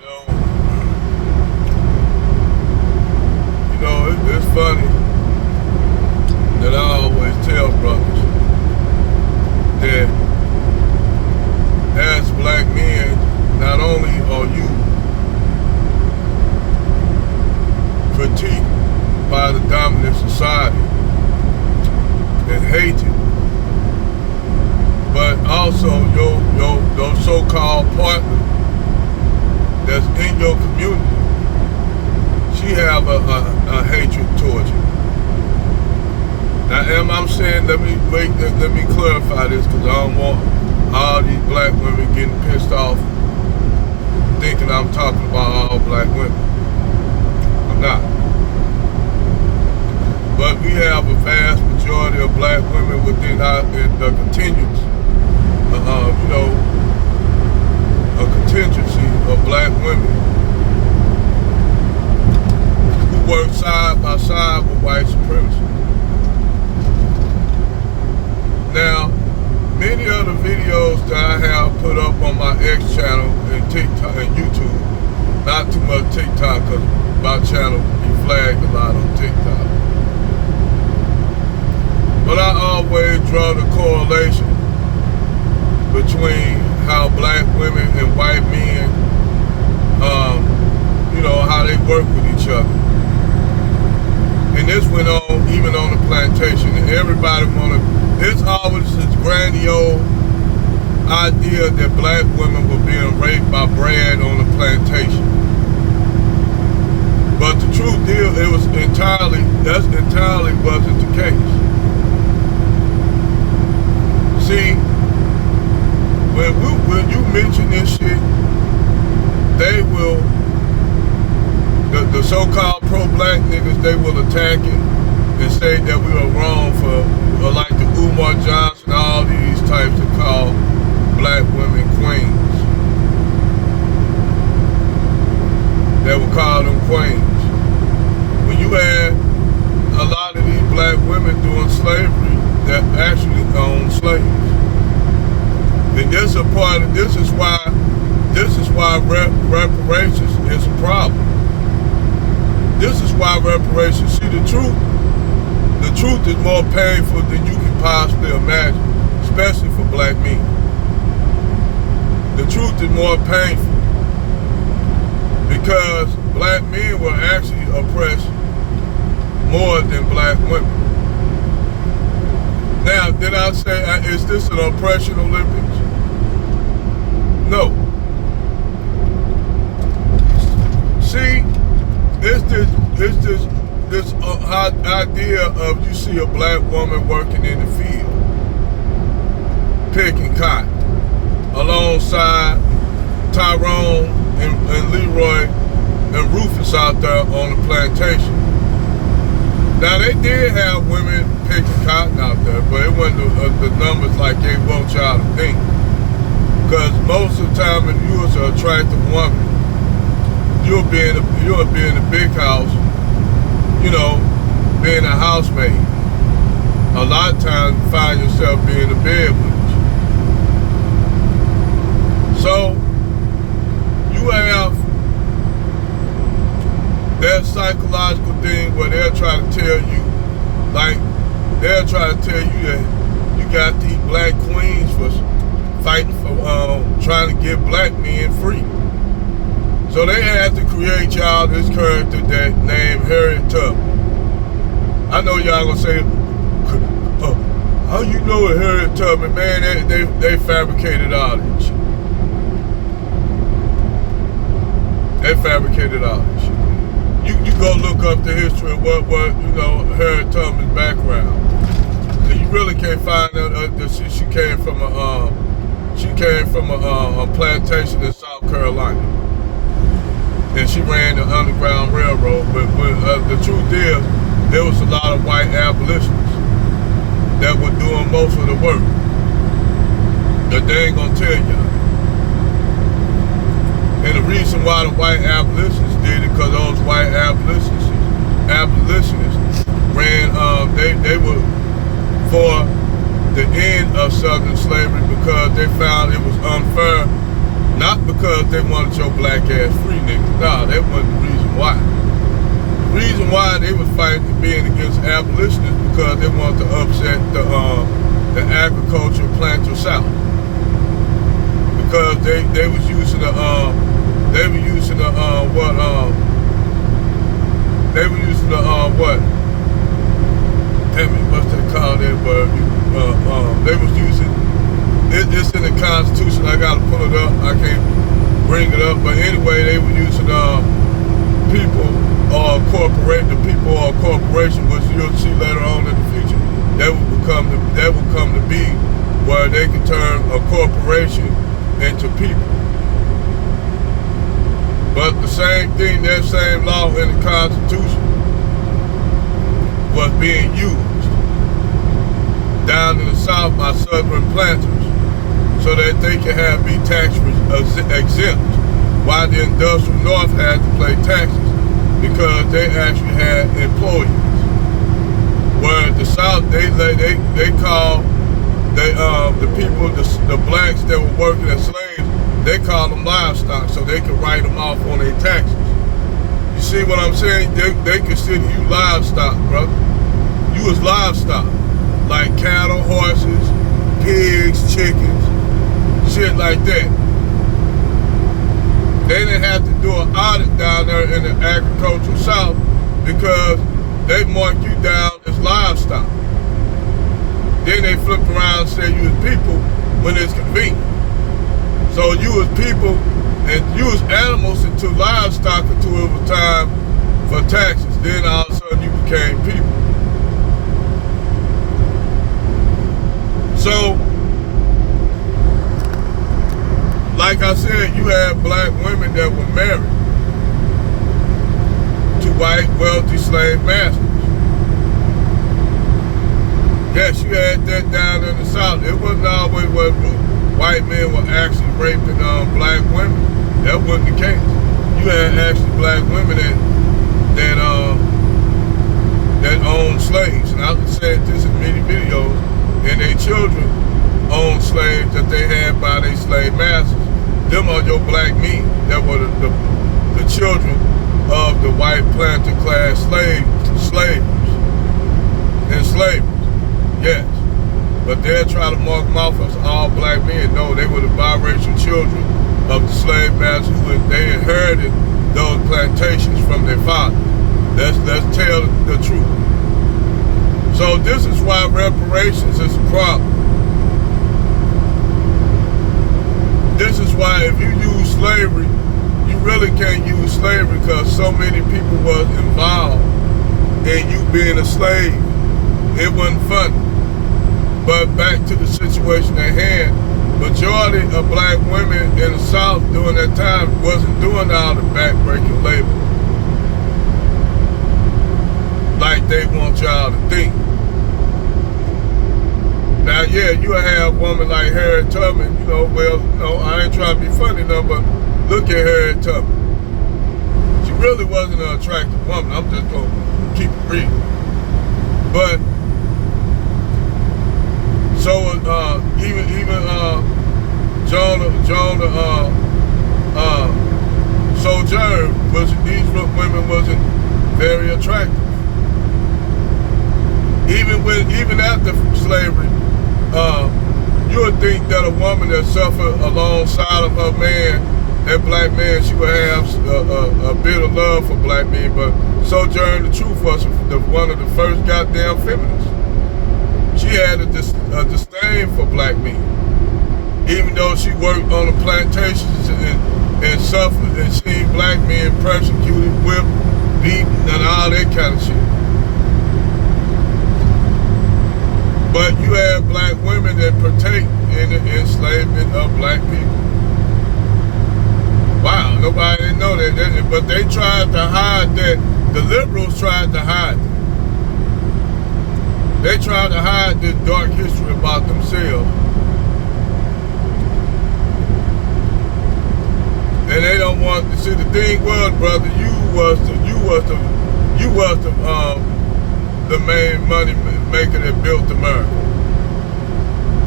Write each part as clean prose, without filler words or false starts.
You know, it's funny that I always tell brothers that as black men, not only are you critiqued by the dominant society and hated, but also your so-called partner that's in your community, she have a hatred towards you. Now, I'm saying, let me clarify this, because I don't want all these black women getting pissed off thinking I'm talking about all black women. I'm not. But we have a vast majority of black women within the continuance, a contingency of black women who work side by side with white supremacy. Now, many of the videos that I have put up on my X channel and TikTok and YouTube, not too much TikTok because my channel be flagged a lot on TikTok. But I always draw the correlation between how black women and white men, how they work with each other. And this went on even on the plantation. And everybody it's always this grandiose idea that black women were being raped by Brad on the plantation. But the truth is, that entirely wasn't the case. See, when you mention this shit, they will, the so-called pro-black niggas, they will attack it and say that we are wrong for, like the Umar Johnson, all these types that call black women queens. They will call them queens. When you had a lot of these black women doing slavery that actually owned slaves. And this is why reparations is a problem. This is why reparations, see, the truth is more painful than you can possibly imagine, especially for black men. The truth is more painful because black men were actually oppressed more than black women. Now, did I say, is this an oppression Olympics? No. See, it's this idea of you see a black woman working in the field, picking cotton, alongside Tyrone and Leroy and Rufus out there on the plantation. Now, they did have women picking cotton out there, but it wasn't the numbers like they want y'all to think. Because most of the time, if you was an attractive woman, you'll be in the big house, being a housemaid. A lot of times you find yourself being in bed with you. So you have that psychological thing where they'll try to tell you, that you got these black queens for fighting for trying to get black men free. So they had to create y'all this character that named Harriet Tubman. I know y'all gonna say, how you know Harriet Tubman? Man, they fabricated all that shit. They fabricated all that shit. You go look up the history of what Harriet Tubman's background. And you really can't find out that she came from a plantation in South Carolina. And she ran the Underground Railroad. But the truth is, there was a lot of white abolitionists that were doing most of the work that they ain't gonna tell y'all. And the reason why the white abolitionists did it, because those white abolitionists ran, they were for the end of Southern slavery because they found it was unfair Not because they wanted your black ass free, niggas. Nah, that wasn't the reason why. The reason why they was fighting being against abolitionists because they wanted to upset the agriculture planter South. Because they was using damn it, what's that called that word? They was using it's in the Constitution. I gotta pull it up. I can't bring it up, but anyway, they were using people or corporation, which you'll see later on in the future. That will come to be where they can turn a corporation into people. But the same thing, that same law in the Constitution was being used down in the South by Southern planters so that they could be tax exempt, while the industrial North had to pay taxes because they actually had employees. Where the South, they call the people, the blacks that were working as slaves, they call them livestock so they could write them off on their taxes. You see what I'm saying? They consider you livestock, brother. You was livestock, like cattle, horses, pigs, chickens, shit like that. They didn't have to do an audit down there in the agricultural South because they mark you down as livestock. Then they flip around and say you was people when it's convenient. So you was people and you was animals until livestock until it was time for taxes. Then all of a sudden you became people. So, like I said, you had black women that were married to white, wealthy slave masters. Yes, you had that down in the South. It wasn't always what white men were actually raping black women. That wasn't the case. You had actually black women that owned slaves. And I've said this in many videos. And their children owned slaves that they had by their slave masters. Them are your black men that were the children of the white planter class slavers, enslavers. Yes, but they'll try to mark them off as all black men. No, they were the biracial children of the slave masters who they inherited those plantations from their father. Let's tell the truth. So this is why reparations is a problem. This is why if you use slavery, you really can't use slavery because so many people was involved in you being a slave. It wasn't funny. But back to the situation at hand, majority of black women in the South during that time wasn't doing all the backbreaking labor like they want y'all to think. Now, yeah, you have a woman like Harriet Tubman, I ain't trying to be funny, but look at Harriet Tubman. She really wasn't an attractive woman. I'm just going to keep it real. But, so even Sojourner, these women wasn't very attractive. Even after slavery, you would think that a woman that suffered alongside of her man, that black man, she would have a bit of love for black men. But Sojourner Truth was one of the first goddamn feminists. She had a disdain for black men, even though she worked on the plantations and suffered and seen black men persecuted, whipped, beaten, and all that kind of shit. But you have black women that partake in the enslavement of black people. Wow, nobody didn't know that. But they tried to hide that. The liberals tried to hide it. They tried to hide this dark history about themselves. And they don't want to see. The thing was, brother, you was the main money maker that built America,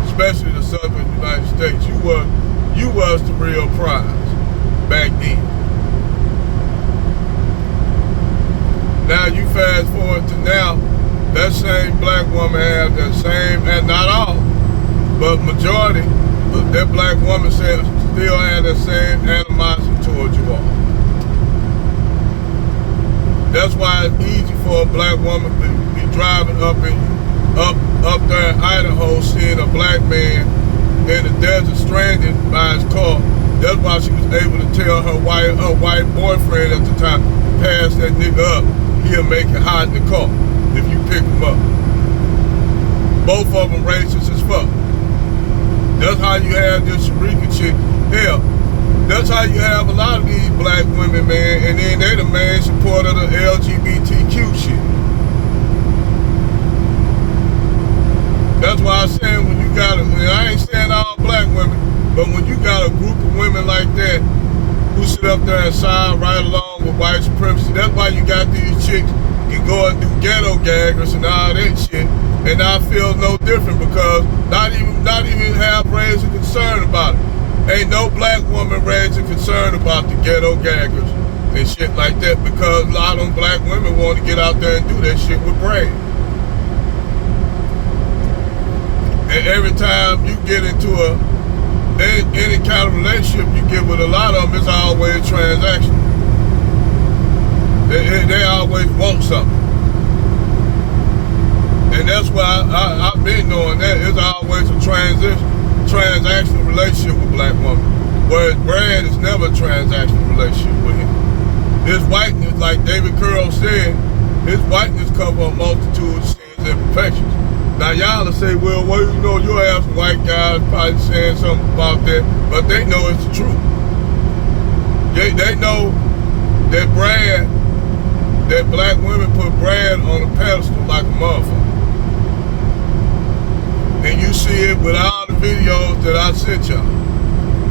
especially the Southern United States. You you was the real prize back then. Now you fast forward to now, that same black woman has that same, and not all, but majority of that black woman still has that same animosity towards you all. That's why it's easy for a black woman to be driving up there in Idaho, seeing a black man in the desert stranded by his car. That's why she was able to tell her white boyfriend at the time, pass that nigga up, he'll make it hot in the car if you pick him up. Both of them racist as fuck. That's how you have this Sharika chick. Hell, that's how you have a lot of these black women, man, and then they the main supporter of the LGBTQ shit. That's why I'm saying when you got and I ain't saying all black women, but when you got a group of women like that who sit up there and side right along with white supremacy, that's why you got these chicks can go and do ghetto gaggers and all that shit, and I feel no different because not even have raised a concern about it. Ain't no black woman raised a concern about the ghetto gaggers and shit like that because a lot of them black women want to get out there and do that shit with Brad. And every time you get into any kind of relationship you get with a lot of them, it's always transactional. They always want something. And that's why I've been knowing that. It's always a transactional relationship with black women. Whereas Brad is never a transactional relationship with him. His whiteness, like David Curl said, his whiteness cover a multitude of sins and imperfections. Now y'all will say, well, you know, you'll have some white guys probably saying something about that, but they know it's the truth. They know that Brad, that black women put Brad on a pedestal like a motherfucker. And you see it with all the videos that I sent y'all.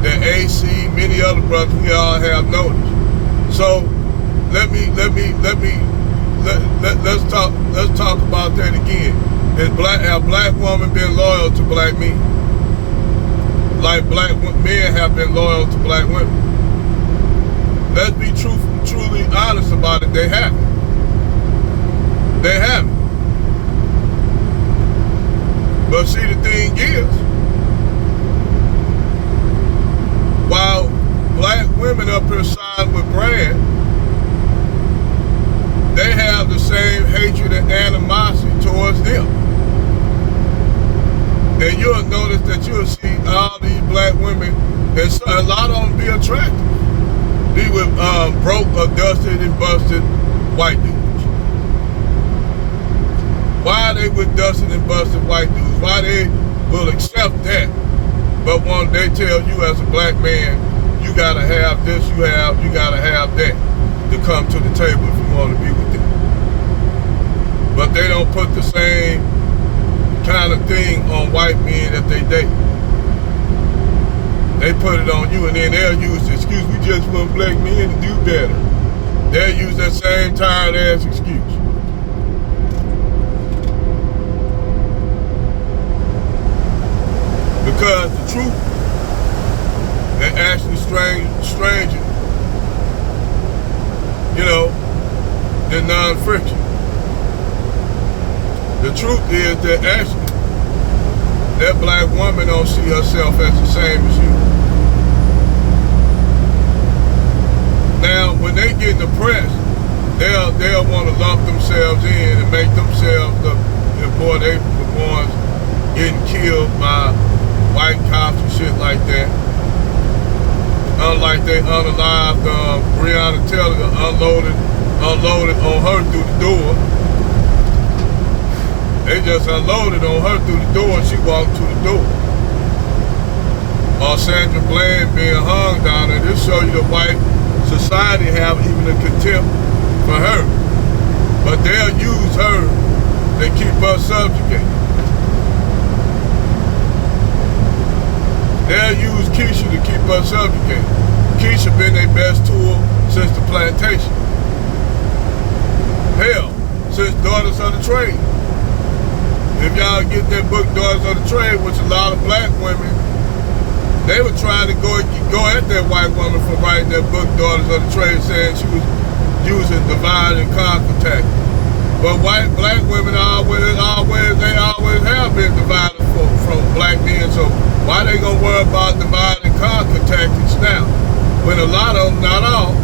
That AC, many other brothers, we all have noticed. So let's talk about that again. Have black women been loyal to black men? Like black men have been loyal to black women? Let's be truly honest about it. They haven't. They haven't. But see, the thing is, while black women up here side with Brad, they have the same hatred and animosity towards them. And you'll notice that you'll see all these black women, and a lot of them be attractive. Be with broke or dusted and busted white dudes. Why are they with dusted and busted white dudes? Why they will accept that, but when they tell you as a black man, you gotta have this, you gotta have that to come to the table if you want to be with them. But they don't put the same kind of thing on white men that they date. They put it on you, and then they'll use the excuse, we just want black men to do better. They'll use that same tired ass excuse. Because the truth, they're actually stranger, you know, than non-friction. The truth is that actually, that black woman don't see herself as the same as you. Now, when they get depressed, they'll want to lump themselves in and make themselves look, boy, they the ones getting killed by white cops and shit like that. Unlike they unalived Breonna Taylor, unloaded on her through the door. They just unloaded on her through the door and she walked through the door. Or Sandra Bland being hung down there, this show you the white society have even a contempt for her. But they'll use her to keep us subjugated. They'll use Keisha to keep us subjugated. Keisha been their best tool since the plantation. Hell, since Daughters of the Trade. If y'all get that book, Daughters of the Trade, which a lot of black women They were trying to go at that white woman for writing that book, Daughters of the Trade, saying she was using divide and conquer tactics. But black women always have been divided from black men. So why they gonna worry about divide and conquer tactics now? When a lot of them, not all,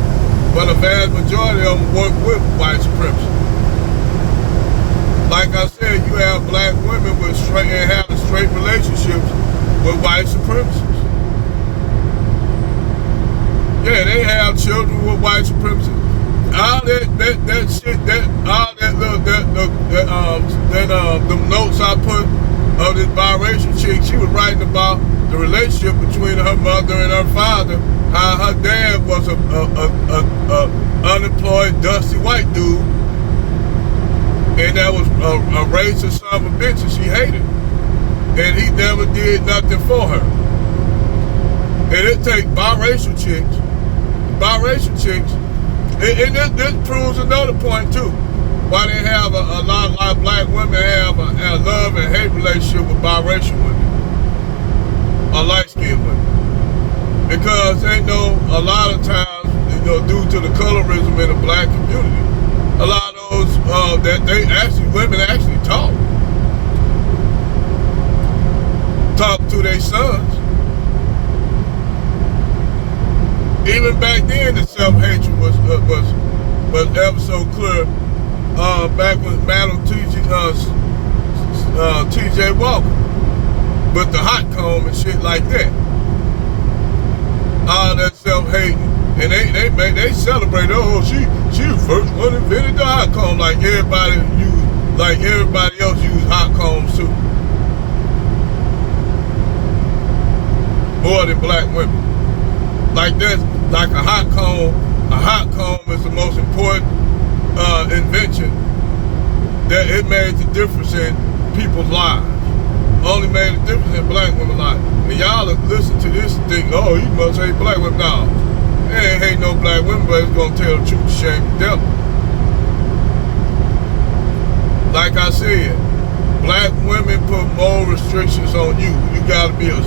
but a vast majority of them work with white supremacy. Like I said, you have black women with having straight relationships with white supremacists. Yeah, they have children with white supremacists. All that shit, the notes I put of this biracial chick, she was writing about the relationship between her mother and her father. How her dad was a unemployed, dusty white dude, and that was a racist son of a bitch, and she hated, and he never did nothing for her. And it takes biracial chicks, and this proves another point too. Why they have a lot of black women have a love and hate relationship with biracial women or light-skinned women. Because they know a lot of times, due to the colorism in the black community, a lot of those women actually talk to their sons. Even back then, the self-hatred was ever so clear. Back when Madam T.J. Walker, with the hot comb and shit like that. All that self-hating, and they celebrate. Oh, she the first one invented the hot comb, like everybody else used hot combs too, more than black women. Like that's like a hot comb. A hot comb is the most important invention that it made the difference in people's lives. Only made a difference in black women's lives. And y'all listen to this and think, oh, you must hate black women. No, they ain't hate no black women, but it's gonna tell the truth to shame the devil. Like I said, black women put more restrictions on you. You gotta be a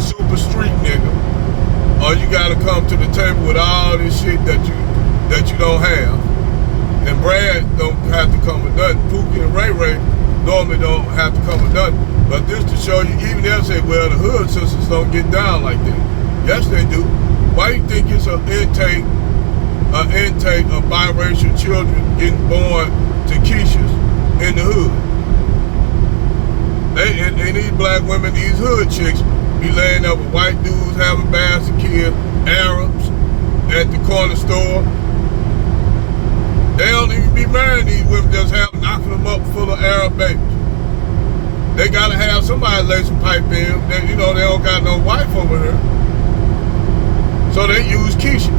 super street nigga, or you gotta come to the table with all this shit that you don't have. And Brad don't have to come with nothing. Pookie and Ray Ray normally don't have to come with nothing. But this to show you, even they'll say, well, the hood sisters don't get down like that. Yes, they do. Why do you think it's an intake of biracial children getting born to Keishas in the hood? And these black women, these hood chicks, be laying up with white dudes having bastard kids, Arabs at the corner store. They don't even be marrying these women, just knocking them up full of Arab babies. They gotta have somebody lay some pipe in. They don't got no wife over there. So they use Keisha.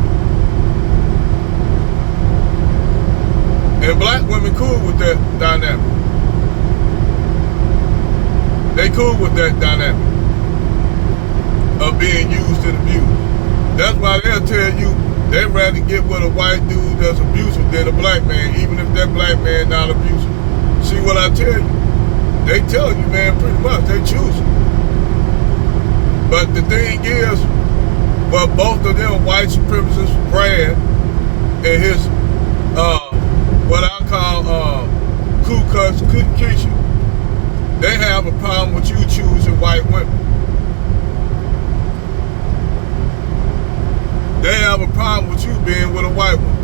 And black women cool with that dynamic. They cool with that dynamic of being used and abused. That's why they'll tell you they'd rather get with a white dude that's abusive than a black man, even if that black man not abusive. See what I tell you? They tell you, man, pretty much, they choose it. But the thing is, well, both of them white supremacists, Brad and his, what I call Ku Klux Keisha, they have a problem with you choosing white women. They have a problem with you being with a white woman.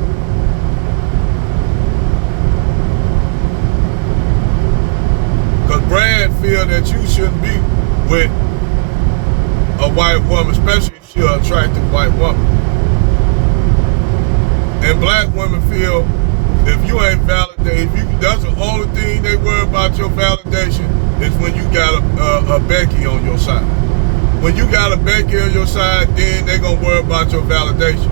Because Brad feel that you shouldn't be with a white woman, especially if she's an attractive white woman. And black women feel if you ain't validated, that's the only thing they worry about your validation is when you got a Becky on your side. When you got a Becky on your side, then they gonna worry about your validation.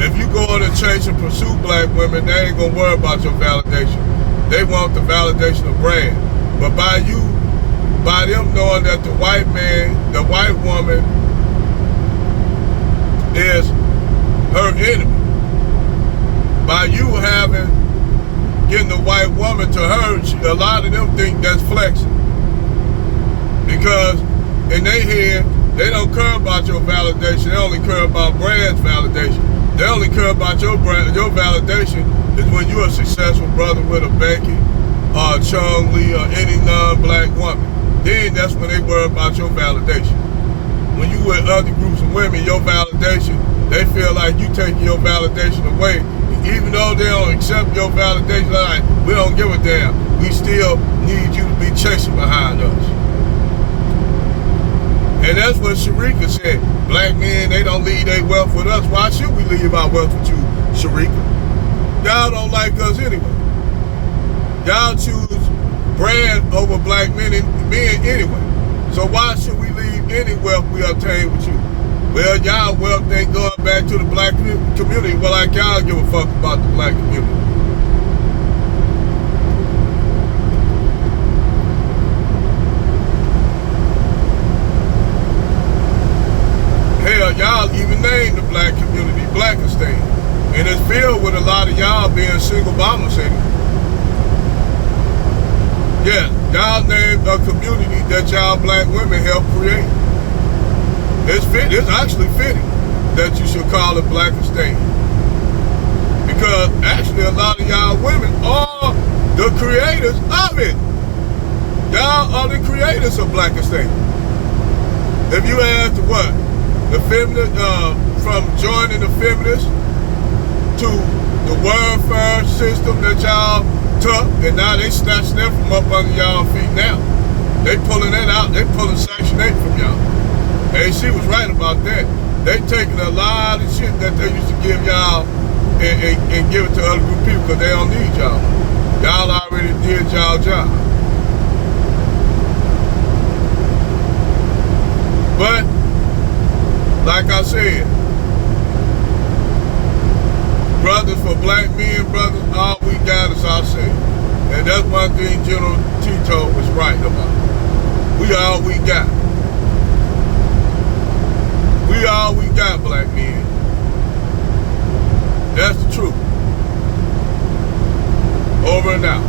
If you go on and chase and pursue black women, they ain't gonna worry about your validation. They want the validation of Brad. But by them knowing that the white woman is her enemy, by you getting the white woman to her, a lot of them think that's flexing. Because in their head, They don't care about your validation. They only care about brand's validation. They only care about your brand. Your validation is when you're a successful brother with a Becky or a Chung Lee or any non-black woman. Then that's when they worry about your validation. When you with other groups of women, your validation, they feel like you taking your validation away. Even though they don't accept your validation, like, we don't give a damn. We still need you to be chasing behind us. And that's what Sharika said. Black men, they don't leave their wealth with us. Why should we leave our wealth with you, Sharika? Y'all don't like us anyway. Y'all choose brand over black men anyway. So why should we leave any wealth we obtain with you? Well, y'all wealth ain't going back to the black community. Well, like y'all give a fuck about the black community. Hell, y'all even named the black community Blackenstein. And it's filled with a lot of y'all being single mamas in it. Yeah, y'all named a community that y'all black women helped create. It's actually fitting that you should call it Blackenstein. Because actually a lot of y'all women are the creators of it. Y'all are the creators of Blackenstein. If you add to what? The feminist, from joining the feminists to the welfare system that y'all took, and now they snatching that from up under y'all feet now. They pulling that out. They pulling Section 8 from y'all. And she was right about that. They taking a lot of shit that they used to give y'all and give it to other group of people because they don't need y'all. Y'all already did y'all job. But, like I said, brothers for black men, brothers, all we got is ourselves. And that's one thing General Tito was right about. We all we got. We all we got, black men. That's the truth. Over and out.